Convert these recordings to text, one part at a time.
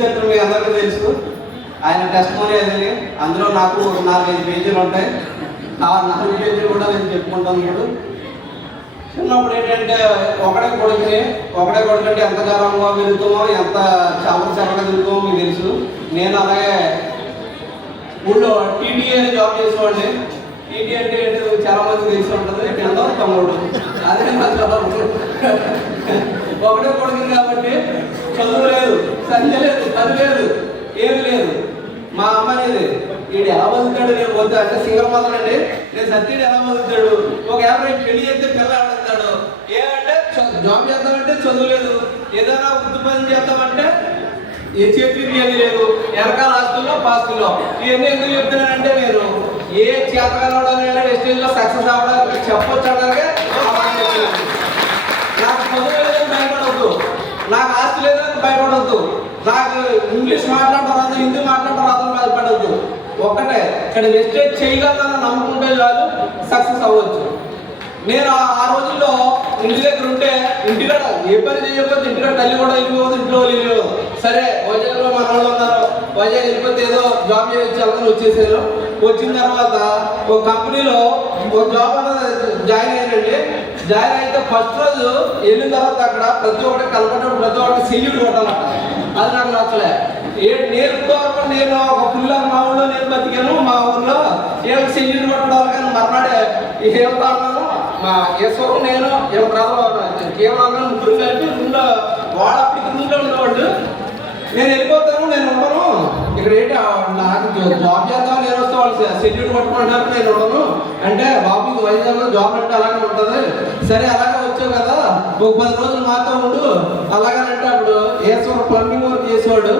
చరిత్ర మీ అందరికీ తెలుసు. ఆయన టెస్టిమోనీ అది, అందులో నాకు 4-5 పేజీలు ఉంటాయి. ఆ 4 పేజీలు కూడా నేను చెప్పుకుంటాను. ఇప్పుడు చిన్నప్పుడు ఏంటంటే ఒకడే కొడుకంటే ఎంత కాలంగా వెళ్తామో, ఎంత చవకగా తిరుగుతామో మీకు తెలుసు. నేను అలాగే ఊళ్ళో టీటీ అని జాబ్ చేసేవాడిని. టీటీ అంటే ఏంటో చాలా మందికి తెలిసి ఉంటుంది. ఎంతో తమ్ముడు అదే నా చదువు. ఒకటే కొడుకుని కాబట్టి చదువు లేదు, సంధ్య లేదు, చదువు లేదు, ఏమి లేదు. మా అమ్మ అనేది వీడు ఎలా బతుకుతాడు, నేను వద్దు అంటే సింగల్ మదర్ అండి. నేను సత్యుడు ఎలా బతుకుతాడు, ఒక 50 పెళ్లి చేస్తే పిల్ల అడుగుతాడు. ఏమంటే జాబ్ చేద్దామంటే చదువు లేదు, ఏదైనా వృత్తి పని చేద్దామంటే ఏ చేతికి ఏది లేదు, వెనకాల ఆస్తుల్లో పాస్తుల్లో. ఇవన్నీ ఎందుకు చెప్తున్నానంటే నేను ఏ చేతగానోడైనా స్టేజ్లో సక్సెస్ అవ్వడానికి చెప్పొచ్చు అనడానికి నాకు చదువు లేదని భయపడవద్దు, నాకు ఆస్తి లేదని భయపడవద్దు, నాకు ఇంగ్లీష్ మాట్లాడటం రాదు, హిందీ మాట్లాడటం రాదని భయపడవద్దు. ఒక్కటే ఇక్కడ వెస్టేజ్ చేయగలనని నమ్ముకుంటే చాలు, సక్సెస్ అవ్వచ్చు. నేను ఆ రోజుల్లో ఇంటి దగ్గర ఉంటే ఇంటికాడ ఏ పని చేయకపోతే ఇంటికాడ తల్లి కూడా వెళ్ళిపోదు, ఇంట్లో వెళ్ళిపోదు. సరే వైజాగ్లో మన వాళ్ళు ఉన్నారు, వైజాగ్ వెళ్ళిపోతే ఏదో జాబ్ చేయించాలని వచ్చేసాను. వచ్చిన తర్వాత ఒక కంపెనీలో ఒక జాబ్ అనేది జాయిన్ అయ్యానండి. జాయిన్ అయితే ఫస్ట్ రోజు వెళ్ళిన తర్వాత అక్కడ ప్రతి ఒక్కటి కలపడం, ప్రతి ఒక్కటి సెల్యూట్ కొట్టాలంట. అది నాకు నచ్చలే. నేను ఒక పుల్ల మా ఊళ్ళో నేను బతికాను. మా ఊళ్ళో ఏళ్ళకి సెల్యూట్ కొట్టడం కానీ మర్నాడే వెళ్తా ఉన్నాను. మా ఈశ్వరం నేను కేవలం ముగ్గురు కలిపి రూమ్లో వాడు అప్పటికి రూమ్లో ఉండేవాడు. నేను వెళ్ళిపోతాను, నేను ఉండను. ఇక్కడ ఏంటి నాకు జాబ్ చేద్దామని నేను వస్తే వాళ్ళు సెల్యూట్ కొట్టుకుంటున్నారు, నేను ఉండను అంటే బాబు వైజాగ్లో జాబ్ అంటే అలాగే ఉంటుంది. సరే అలాగే వచ్చావు కదా, ఒక 10 రోజులు మాతో ఉండు అలాగనంటే అప్పుడు ఈశ్వరం ప్లంబింగ్ వర్క్ చేసేవాడు.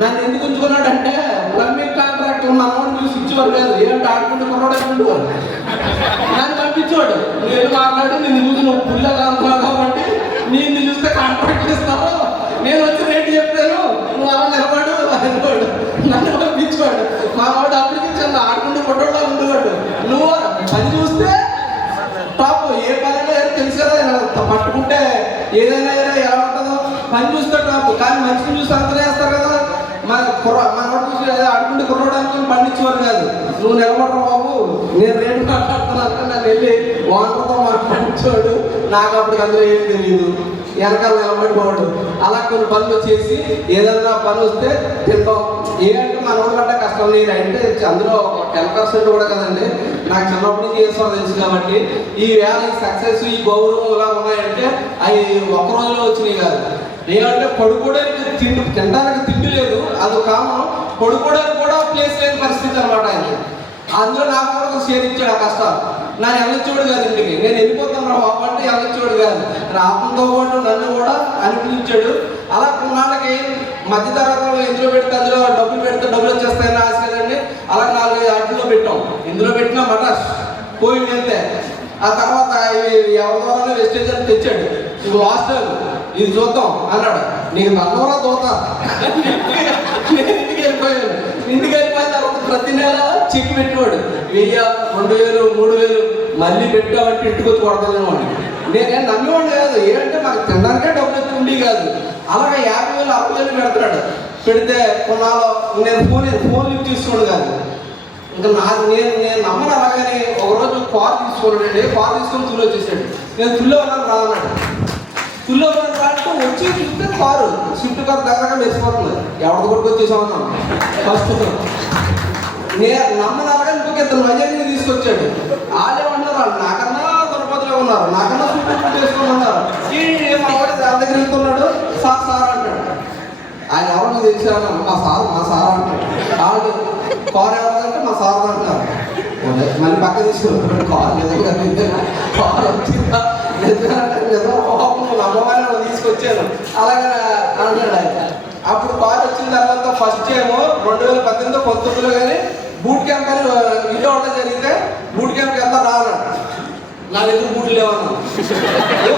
నన్ను ఎందుకు ఉంచుకున్నాడు అంటే ప్లంబింగ్ కాంట్రాక్టర్ మనవాడిని చూసి ఇచ్చేవాడు కాదు, ఏంటంటే ఆడుకుంటూ కొనవాడే ఉండేవాడు. నన్ను పంపించేవాడు, నేను మాట్లాడి నిన్ను చూసి నువ్వు పుల్లగా అంటున్నావు కాబట్టి నేను చూస్తే కాంట్రాక్ట్ ఇస్తావు, నేను వచ్చి రేటు చెప్తాను, నువ్వు అలా నిలబడు అనేవాడు. నన్ను పంపించేవాడు. మా వాడు అప్పటికి చిన్న ఆడుకుంటూ కొట్టడం ఉండేవాడు. నువ్వు పని చూస్తే టాప్, ఏ పని తెలుసు కదా, పట్టుకుంటే ఏదైనా ఎలా ఉంటుందో పని చూస్తే టాప్. కానీ మనిషిని చూస్తే అంత చేస్తారు కదా, మన చూసి ఆడుకుంటే కుర్రడానికి పండించేవారు కాదు. నువ్వు నిలబడరు బాబు, నేను రేటు మాట్లాడుతున్నాను. నన్ను వెళ్ళి ఓనర్తో మాట్లాడించేవాడు. నాకు అప్పటికి అందులో ఏం తెలియదు, వెనకాల నిలబడిపోవాడు. అలా కొన్ని పనులు వచ్చేసి ఏదైనా పని వస్తే తింటాం. ఏంటంటే మన ఊరికంటే కష్టం లేదు అంటే అందులో 10% కూడా కదండి. నాకు చిన్నప్పటి నుంచి చేస్తాను తెలుసు కాబట్టి ఈ వేళ ఈ సక్సెస్ ఈ గౌరవం ఇలా ఉన్నాయంటే అవి ఒక్క రోజులో వచ్చినాయి కాదు. ఏమంటే పడుకోవడానికి తినడానికి తిండి లేదు, అది కామన్. పడుకోవడానికి కూడా ప్లేస్ లేని పరిస్థితి అనమాట ఆయన. అందులో నాకు కూడా చేరించాడు ఆ కష్టాలు. నన్ను వెళ్ళొచ్చేవాడు కాదు ఇంటికి, నేను వెళ్ళిపోతాను రా బాబు అంటే వెళ్ళొచ్చేవాడు కాదు. రాకంతో పాటు నన్ను కూడా అనిపించాడు. అలా కొన్నాళ్ళకి మధ్య తరగతిలో ఎందులో పెడితే అందులో డబ్బులు పెడితే డబ్బులు వచ్చేస్తాయని ఆశ కదండి. అలా 4-5 ఆటల్లో పెట్టాం. ఇందులో పెట్టినా మటాష్ పోయింది అంతే. ఆ తర్వాత ఎవరి ద్వారా వెస్టేజ్ అని తెచ్చాడు. ఇది లాస్ట్ టైం, ఇది చూద్దాం అన్నాడు. నీకు నన్నోరా దోతా. నేను ఇంటికి వెళ్ళిపోయాను. ఇంటికి వెళ్ళిపోయిన తర్వాత ప్రతి నెల చెక్ పెట్టేవాడు. 1000, 2000, 3000 మళ్ళీ పెట్టామంటే ఇంటికి వచ్చి కొడతానేవాడు. నేనేం నమ్మేవాడు కాదు. ఏంటంటే మాకు తినడానికే డబ్బులు వచ్చి ఉండి కాదు. అలాగే 50,000, 60,000 పెడతాడు. పెడితే కొన్నాళ్ళు నేను ఫోన్ లిఫ్ట్ తీసుకోండి కాదు. ఇంకా నేను నమ్మను. అలాగని ఒకరోజు కార్ తీసుకోండి, కార్ తీసుకొని తుల్లి వచ్చేసాడు. నేను తుల్లో ఉన్నాను రాదన్నాడు. తుల్లో రాంటూ వచ్చి చూస్తే కారు స్విఫ్ట్ కార్ దగ్గరగా వేసిపోతుంది. ఎవరి కొడుకు వచ్చేసామన్నాను ఫస్ట్. నేను నమ్మను. అలాగే ఇంకొక 2 వైజాగ్ని తీసుకొచ్చాడు. వాళ్ళేమన్నారు, వాళ్ళు నాకన్నా తిరుపతిలో ఉన్నారు, నాకన్నా స్విఫ్ట్ చేసుకుని ఉన్నారు. ఈ మా వాడు దాని దగ్గర వెళ్తున్నాడు. సార్ అంటాడు. ఆయన ఎవరు తెలిసాను, మా సార్ అంటాడు. వాళ్ళు కార్ ఎవరిదంటే మా సార్ అంటారు. మళ్ళీ పక్క తీసుకుంటాడు. కార్ కార్ వచ్చిందా లేదా అమ్మవారిని తీసుకొచ్చాను అలాగే అంటాడు ఆయన. అప్పుడు కార్ వచ్చిన తర్వాత ఫస్ట్ టైం 2018, 19 కానీ బూట్ క్యాంప్ అని విజయవాడ జరిగితే బూట్ క్యాంప్కి ఎంత రావాలన్నాడు. నా దగ్గర బూట్లు లేవన్నా.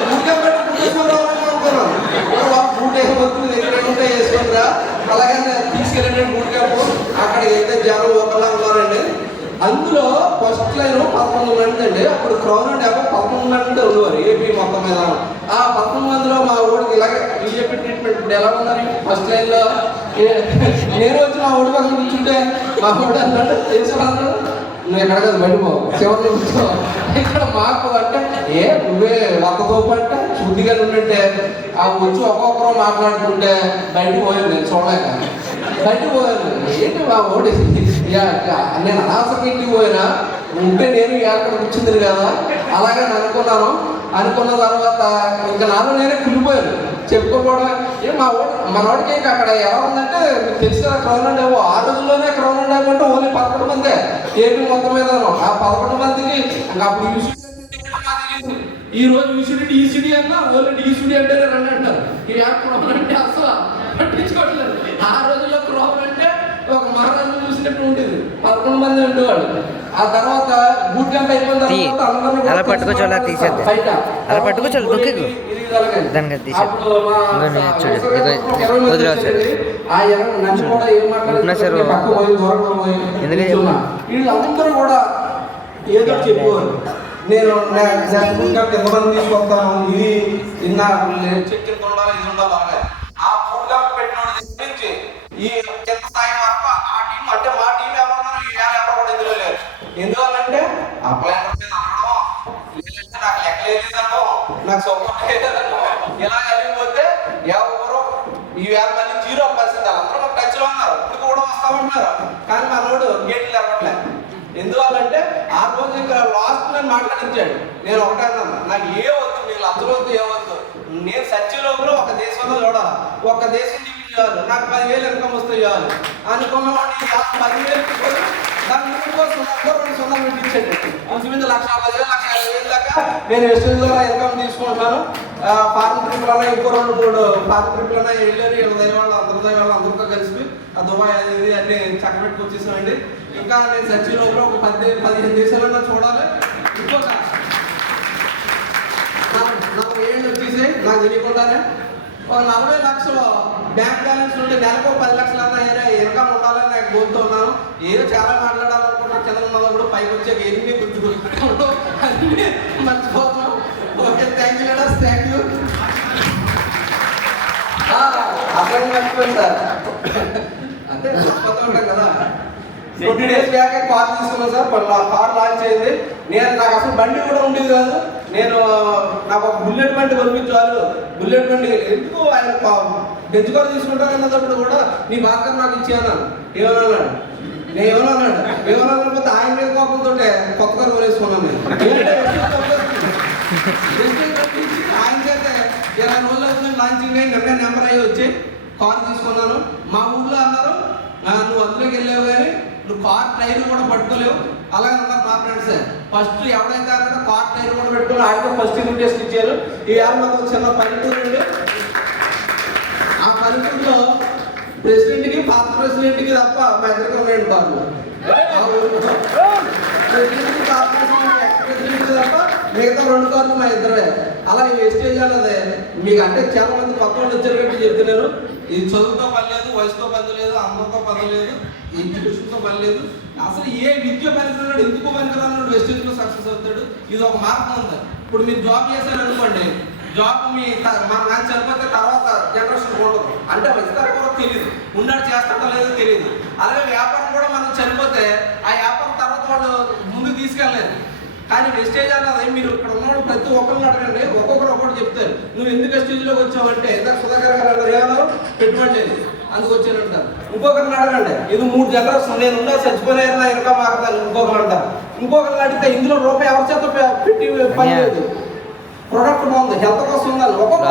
బూట్ క్యాంప్ అంటే బూట్ రావాలని అనుకున్నాను. బూట్ వేసుకొచ్చి దగ్గర ఉంటే వేసుకుంటారా అలాగే తీసుకెళ్ళండి బూట్ క్యాంప్. అక్కడ అయితే జనం ఒకలా ఉన్నారండి. అందులో ఫస్ట్ లైన్ 11 మంది అండి. అప్పుడు క్రౌన్ అండ్ 11 మంది ఉండేవారు ఏపీ మొత్తం మీద. ఆ 11 మందిలో మా ఊరికి ఇలాగే చెప్పి ట్రీట్మెంట్ ఇప్పుడు ఎలా ఉన్నారు ఫస్ట్ లైన్లో నేను వచ్చి మా ఊడి పక్కన కూర్చుంటే మా ఊడు అన్నాడు చేసేవాళ్ళు నువ్వు ఎక్కడ కదా బయటపో చివరిలో కూర్చో ఇక్కడ మాకు అంటే నువ్వే ఒక్కతోపు అంటే శుద్ధిగా ఉన్నట్టే ఆ వచ్చి ఒక్కొక్కరు మాట్లాడుతుంటే బయటకు పోయాను నేను చూడలేక బయటకు పోయాను ఏంటి మా ఊడి నేను అనవసరం ఇంటికి పోయినా ఉంటే నేను ఎక్కడ కూర్చుంది కదా అలాగే అనుకున్నాను అనుకున్న తర్వాత ఇంకా నాలో నేనే కుళ్ళిపోయాను చెప్పుకోవడం మనోడికి ఇంకా అక్కడ ఎలా ఉందంటే మీకు తెలిసిన క్రౌన్ అండ్ డేవో ఆ రోజుల్లోనే క్రౌన్ అండ్ డేవో అంటే ఓన్లీ 11 మందే ఏపీ మొత్తం మీద ఆ 11 మందికి ఇంకా అప్పుడు ఈ రోజు యూసిడి ఈసిడి అన్నా ఓన్లీ ఈసిడి అంటేనే రండి అంటారు ఈ యాప్ క్రౌన్ అంటే అసలు పట్టించుకోవట్లేదు ఆ రోజుల్లో క్రౌన్ అంటే ఒక మహారాజు చూసినట్టు ఉంటుంది 11 మంది ఉండేవాళ్ళు ఆ తర్వాత బూట్ క్యాంప్ అయిపోయిన తర్వాత అలా పట్టుకోవచ్చు అలా తీసేద్దాం అలా పట్టుకోవచ్చు దుఃఖకు దానికి తీసేది వీళ్ళందరూ కూడా ఏదో చెప్పేవారు నేను ఎంతమంది తీసుకొస్తాను ఇది నిన్న చెక్ ఎంత ఉండాలి ఇది ఉండాలి అలాగే ఆ బూట్ క్యాంప్ పెట్టిన నుంచి ఈ కింద స్థాయి వరకు ఆ టీం అంటే మా టీం ఎవరున్నారు ఈ ఎవరు కూడా ఇందులో లేరు ఎందువల్లంటే అప్లైనర్ మీద అనడం లేదంటే నాకు లెక్కలేదనో నాకు సపోర్ట్ లేదనో ఇలా కలిగిపోతే ఎవరు ఈ వేళ మళ్ళీ 0 పరిస్థితి అందరూ మాకు టచ్లో ఉన్నారు ఇప్పుడు కూడా వస్తామంటున్నారు కానీ మా రోడ్డు గేట్లు ఇవ్వట్లేదు ఎందువల్లంటే ఆ రోజు ఇంకా లాస్ట్ నేను మాట్లాడించాడు నేను ఒకటే అన్నాను నాకు ఏ వద్దు మీరు అందరూ వద్దు ఏ వద్దు నేను సత్యలోపల ఒక దేశంలో చూడాలి ఒక దేశం చూపించాలి నాకు 10,000 ఇన్కమ్ వస్తే చాలు అనుకున్నవాడిని 10,000 దాని కోసం 2 పెట్టించండి ఇంచుమించు 1,50,000 దాకా నేను వెస్టేజ్ ద్వారా ఇన్కమ్ తీసుకుంటాను ఫారెన్ ట్రిప్లు అన్నా ఇంకో 2-3 ఫారెన్ ట్రిప్లు అన్నా వెళ్ళారు వీళ్ళ దయవాళ్ళు అందరితో కలిసి ఆ దుబాయ్ అది అన్ని చక్కబెట్టుకు వచ్చేసామండి ఇంకా నేను సచ్చి లోపల ఒక 10-15 దేశాలన్నా చూడాలి ఇంకొక 40 ఏళ్ళు వచ్చేసి నాకు తెలియకుండానే ఒక 40 లక్షలు బ్యాంక్ బ్యాలెన్స్ ఉంటే నెలకు 10 లక్షలు అన్నా ఇన్కమ్ ఉండాలని నాకు కోరుతున్నాను ఏదో చాలా మాట్లాడాలనుకుంటున్నా కింద ఉన్నప్పుడు పైకి వచ్చాక ఎన్ని గుర్తుకుంటున్నాను అన్ని మర్చిపోతున్నాం ఓకే థ్యాంక్ యూ అసలు మర్చిపోయింది సార్ అంటే మర్చిపోతూ ఉంటాం కదా 20 days బ్యాక్ కార్ తీసుకున్నాను సార్ కార్ లాంచ్ అయింది నాకు అసలు బండి కూడా ఉండేది కాదు నేను నాకు ఒక బుల్లెట్ బండి కొనిపించాలి బుల్లెట్ బండి ఎందుకు ఆయన బెంచ్ కార్ తీసుకుంటాను అన్నప్పుడు కూడా నీ బాగా నాకు ఇచ్చాను ఏమన్నాడు నేను ఏమన్నాకపోతే ఆయన మీద కోపంతో కొత్త కారు కొనేసుకున్నాను ఆయన చేస్తే 20 రోజులు అవుతుంది లాంచింగ్ అయ్యి నెంబర్ అయ్యి వచ్చి కార్ తీసుకున్నాను మా ఊళ్ళో అన్నారు నువ్వు అందులోకి వెళ్ళావు కానీ నువ్వు కార్ టైర్ కూడా పట్టుకోలేవు అలాగే అన్నారు మా ఫ్రెండ్స్ ఫస్ట్ ఎవరైతే అన్నారో కార్ టైర్ కూడా పెట్టుకుని ఆడితో ఫస్ట్ ఇన్విటేషన్ ఇచ్చారు ఈ ఏళ్ళ మాకు చిన్న పల్లెటూరు ఆ పల్లెటూరులో ప్రెసిడెంట్కి పాత ప్రెసిడెంట్కి తప్ప మా ఇద్దరికి ఉన్నాయండి కార్లు ప్రెసిడెంట్కి పాత ప్రెసిడెంట్ ఎక్స్ ప్రెసిడెంట్కి తప్ప మిగతా 2 కార్లు మా ఇద్దరే అలాగే వేస్టేజ్ అన్నదే మీకు అంటే చాలా మంది కొత్త వాళ్ళు వచ్చారు చెప్తున్నారు ఇది చదువుతో పని లేదు వయసుతో పని లేదు అందరితో పని లేదు ఎడ్యుకేషన్తో పని లేదు అసలు ఏ విద్య పనికిరాడు ఎందుకు పనికిరాడు వెస్టేజ్లో సక్సెస్ అవుతాడు ఇది ఒక మార్గం ఉంది ఇప్పుడు మీరు జాబ్ చేశారు అనుకోండి జాబ్ మీ మన నాన్న చనిపోతే తర్వాత జనరేషన్ ఉండదు అంటే ఇస్తారు కూడా తెలియదు ఉన్నాడు చేస్తాడో లేదో తెలియదు అలాగే వ్యాపారం కూడా మనం చనిపోతే ఆ వ్యాపారం తర్వాత వాళ్ళు ముందుకు తీసుకెళ్ళలేదు కానీ వెస్టేజ్ అన్నది మీరు ఇక్కడ ఉన్నవాడు ప్రతి ఒక్కరిని అడగండి ఒక్కొక్కరు చెప్తారు నువ్వు ఎందుకు వెస్టేజ్లోకి వచ్చావంటే ఇందాక సుధాకర్ గారు ఏమన్నారు పెట్టుబడి లేదు అందుకు వచ్చానంటారు ఇంకొకరిని అడగండి ఇది 3 జనరేషన్ నేను ఉన్నా చచ్చిపోయినా ఇన్కమ్ ఆడతాను ఇంకొకరు అంటారు ఇంకొకరిని అడిగితే ఇందులో రూపాయి ఎవరి చేత పెట్టి పని లేదు ప్రొడక్ట్ బాగుంది హెల్త్ కోసం ఉండాలి ఒక్కొక్క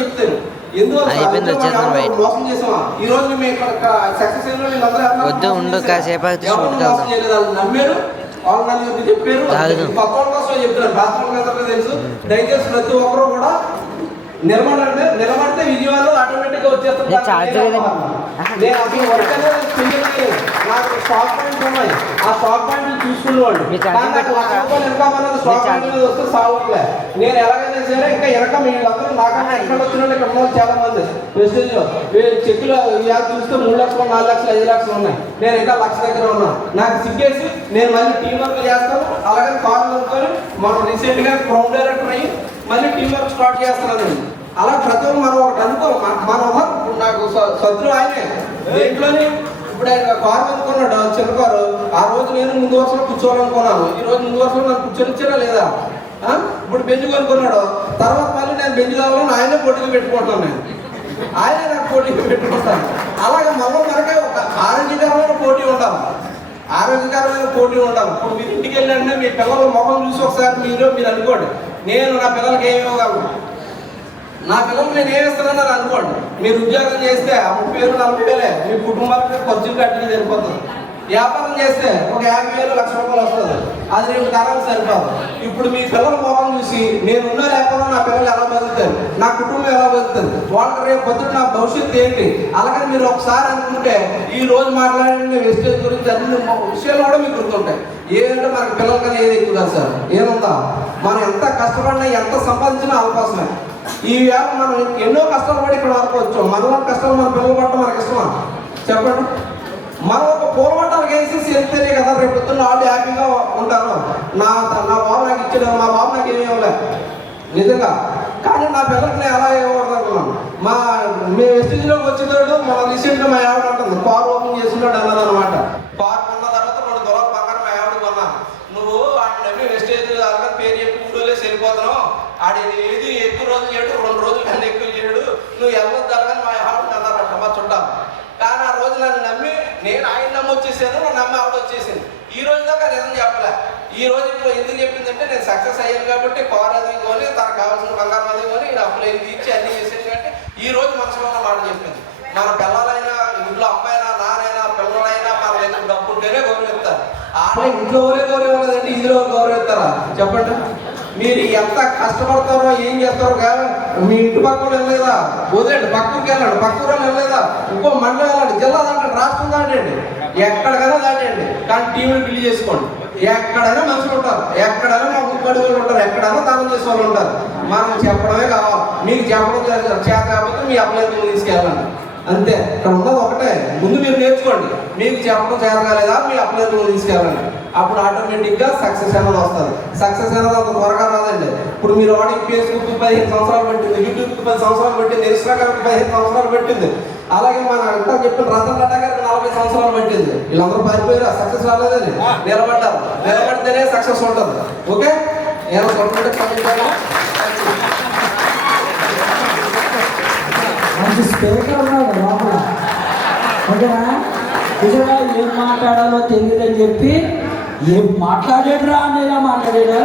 చెప్తారు ఎందువల్ల మోసం చేసామా ఈ రోజు మేము ఇక్కడ సక్సెస్ అయిన నమ్మారు వాళ్ళు చెప్పారు కొత్త కోసం చెప్తున్నారు బాత్రూమ్ తెలుసు దయచేసి ప్రతి ఒక్కరు కూడా నిలబడితే విజయవాడలో ఆటోమేటిక్ గా వచ్చేస్తారు నాకు స్టాక్ పాయింట్స్ ఉన్నాయి ఆ స్టాక్ పాయింట్లు చూసుకునేవాళ్ళు స్టాక్ పాయింట్ మీద వస్తే సాగట్లే నేను ఎలాగైనా సరే ఇంకా వెనక వీళ్ళందరూ నాకన్నా ఎక్కడ వచ్చిన వాళ్ళు ఇక్కడ ఉన్నారు చాలా మంది ప్రెస్టేజ్ లో చెక్కులు చూస్తే 3 లక్షలు 4 లక్షలు 5 లక్షలు ఉన్నాయి నేను ఇంకా 1,00,000 దగ్గర ఉన్నాను నాకు సిగ్గేసి నేను మళ్ళీ టీం వర్క్ చేస్తాను అలాగే కార్లు అనుకొని మనం రీసెంట్ గా ప్రౌడ్ డైరెక్టర్ అయ్యి మళ్ళీ టీం వర్క్ స్టార్ట్ చేస్తున్నాను అలా ప్రతి ఒక్కరు మనం ఒకటి అనుకో మన ఇప్పుడు నాకు శత్రువు ఆయనే దేంట్లోని. ఇప్పుడు ఆయన కారు అనుకున్నాడు చిన్న కారు, ఆ రోజు నేను ముందు వరుసలో కూర్చోవాలనుకున్నాను, ఈ రోజు ముందు వరుసలో నన్ను కూర్చొనిచ్చారా లేదా? ఇప్పుడు బెంచ్ కొనుక్కున్నాడు, తర్వాత మళ్ళీ నేను బెంచ్ కావాలని ఆయనే పోటీకి పెట్టుకుంటున్నాను, నేను ఆయనే నాకు పోటీకి పెట్టుకుంటాను. అలాగే మనకే ఒక ఆరోగ్యకరమైన పోటీ ఉండాలి, ఆరోగ్యకరమైన పోటీ ఉండాలి. ఇప్పుడు మీరు ఇంటికి వెళ్ళండి, మీ పిల్లల మొహం చూసి ఒకసారి మీరు అనుకోండి, నేను నా పిల్లలకి ఏమి ఇవ్వగలను, నా పిల్లలు నేను ఏమిస్తున్నాను అనుకోండి. మీరు ఉద్యోగం చేస్తే 30,000 40,000 మీ కుటుంబానికి ఖర్చులు కట్టిన సరిపోతుంది. వ్యాపారం చేస్తే ఒక 50,000 1,00,000 రూపాయలు వస్తుంది, అది 2 తరాలు సరిపోదు. ఇప్పుడు మీ పిల్లల మొహం చూసి నేనున్నా లేకపోతే నా పిల్లలు ఎలా బతుకుతారు, నా కుటుంబం ఎలా బతుకుతుంది, వాళ్ళకి రేపు పొద్దున నా భవిష్యత్తు ఏంటి, అలాగని మీరు ఒకసారి అనుకుంటే ఈ రోజు మాట్లాడిన వెస్టేజ్ గురించి అన్ని విషయాలు కూడా మీకు గుర్తుంటాయి. ఏంటంటే మనకి పిల్లలకన్నా ఏది ఎక్కువ కాదు సార్, ఏముందా మనం ఎంత కష్టపడినా ఎంత సంపాదించినా అవకాశమే. ఈ వ్యాపారం మనం ఎన్నో కష్టాలు పడి ఇక్కడ వరకు వచ్చాం, మనలో కష్టాలు మన పిల్లలు పడటం మనకి ఇష్టమా చెప్పండి? మనం ఒక పూలబట్టాలకు వేసేసి వెళ్తేనే కదా రేపు పొద్దున్న వాళ్ళు హ్యాపీగా ఉంటారు. నా బాబు నాకు ఇచ్చాడు, మా బాబు నాకు ఏమి ఇవ్వలేదు నిజంగా. కానీ నా పిల్లలకి నేను ఎలా ఇవ్వకూడదు అనుకున్నాను. మేము వెస్టేజ్లోకి వచ్చేటప్పుడు మన రీసెంట్గా మా ఆవిడ అంటుంది, కారు ఓపెన్ చేసినాడు అన్నది అనమాట. కారు కొన్న తర్వాత 2 తులాల బంగారం మా ఆవిడ కొన్నాను. నువ్వు వాడిని నమ్మి వెస్టేజ్ అలాగే పేరు చెప్పి 3 రోజులే వెళ్ళిపోతున్నావు, ఆడి ఏది ఎక్కువ రోజులు చేయడు, 2 రోజులు కన్నా ఎక్కువ చేయడు, నువ్వు వెళ్ళొద్దు అలాగని మా ఆవిడ అన్నారట మా చుట్టాలు. కానీ ఆ రోజు నన్ను నమ్మి నేను ఆయన నమ్మి వచ్చేసాను, నన్ను నమ్మి ఆవిడ వచ్చేసింది. ఈ రోజు దాకా నిజం చెప్పలే. ఈ రోజు ఇప్పుడు ఎందుకు చెప్పిందంటే నేను సక్సెస్ అయ్యాను కాబట్టి కారు అది కొని తనకు కావాల్సిన బంగారం అది కొని అప్పులు ఏది తీర్చి అన్ని చేసేది కాబట్టి ఈ రోజు మనసులో ఉన్న మాట చెప్పింది. మన పిల్లలైనా ఇంట్లో అమ్మాయినా నానైనా పిల్లలైనా మన దగ్గర డబ్బు ఉంటేనే గౌరవిస్తారు. ఆడ ఇంట్లో గౌరవివ్వలేదంటే ఇందులో గౌరవిస్తారా చెప్పండి? మీరు ఎంత కష్టపడతారో ఏం చేస్తారో కానీ మీ ఇంటి పక్కన వెళ్ళలేదా వదిలేండి, పక్కూరికి వెళ్ళండి, పక్కూరు వెళ్ళలేదా ఇంకో మండలం వెళ్ళండి, జిల్లా దాటండి, రాష్ట్రం దాటండి, ఎక్కడికైనా దాటండి. కానీ టీవీని బిల్లు చేసుకోండి. ఎక్కడైనా మనుషులు ఉంటారు, ఎక్కడైనా మా ముప్పడి ఉంటారు, ఎక్కడైనా దానం చేసే వాళ్ళు ఉంటారు. మనం చెప్పడమే కావాలి, మీకు చెప్పడం చేత కాకపోతే మీ అప్లైకి తీసుకెళ్ళండి అంతే. ఇక్కడ ఉన్నది ఒకటే, ముందు మీరు నేర్చుకోండి, మీకు చెప్పడం చేత కాలేదా మీ అప్లైకి తీసుకెళ్ళండి. అప్పుడు ఆటోమేటిక్గా సక్సెస్ అనేది వస్తుంది. సక్సెస్ అనేది అంత త్వరగా రాదండి. ఇప్పుడు మీరు వాడికి ఫేస్బుక్ 15 సంవత్సరాలు పెట్టింది, యూట్యూబ్కి 10 సంవత్సరాలు పెట్టింది, ఇన్స్టాగ్రామ్కి 15 సంవత్సరాలు పెట్టింది, అలాగే మన అంతా చెప్పిన రతన్ టాటా గారికి 40 సంవత్సరాలు పెట్టింది. వీళ్ళందరూ పారిపోయారు, సక్సెస్ రాలేదని నిలబడ్డారు. నిలబడితేనే సక్సెస్ ఉంటుంది. ఓకే, నేను మంచి స్పీకర్ ఉన్నాడు లోపల, ఓకేనా? నిజంగా ఏం మాట్లాడాలో తెలియదని చెప్పి ఏం మాట్లాడాడు రా అని మాట్లాడాడు.